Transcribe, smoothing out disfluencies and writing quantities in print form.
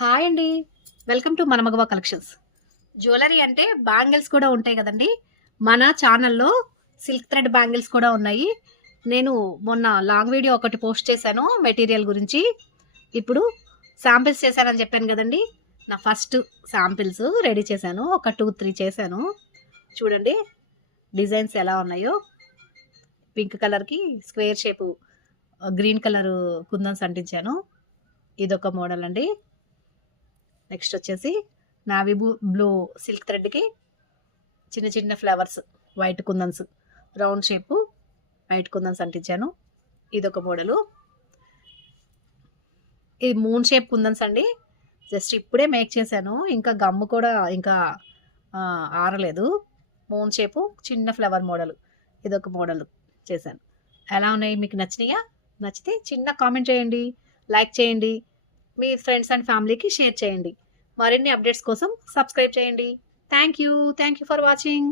Hi అండి. Welcome to మన మగవ collections. Jewellery అంటే బ్యాంగిల్స్ కూడా ఉంటాయి కదండి. మన ఛానల్లో సిల్క్ థ్రెడ్ బ్యాంగిల్స్ కూడా ఉన్నాయి. నేను మొన్న లాంగ్ వీడియో ఒకటి పోస్ట్ చేశాను మెటీరియల్ గురించి. ఇప్పుడు శాంపిల్స్ చేశానని చెప్పాను కదండి. నా ఫస్ట్ శాంపిల్స్ రెడీ చేశాను. ఒక 2-3 చేశాను. చూడండి డిజైన్స్ ఎలా ఉన్నాయో. పింక్ కలర్కి స్క్వేర్ షేపు గ్రీన్ కలర్ కుందన్స్ అంటించాను. ఇదొక మోడల్ అండి. నెక్స్ట్ వచ్చేసి నావీ బ్లూ సిల్క్ థ్రెడ్కి చిన్న చిన్న ఫ్లవర్స్ వైట్ కుందన్స్ రౌండ్ షేపు వైట్ కుందన్స్ అంటించాను. ఇదొక మోడలు. ఇది మూన్ షేప్ కుందన్స్ అండి. జస్ట్ ఇప్పుడే మేక్ చేశాను. ఇంకా గమ్ము కూడా ఇంకా ఆరలేదు. మూన్ షేపు చిన్న ఫ్లవర్ మోడల్. ఇదొక మోడల్ చేశాను. ఎలా ఉన్నాయి, మీకు నచ్చినాయా? నచ్చితే చిన్న కామెంట్ చేయండి, లైక్ చేయండి, మీ ఫ్రెండ్స్ అండ్ ఫ్యామిలీకి షేర్ చేయండి. మరిన్ని అప్డేట్స్ కోసం సబ్స్క్రైబ్ చేయండి. Thank you for watching.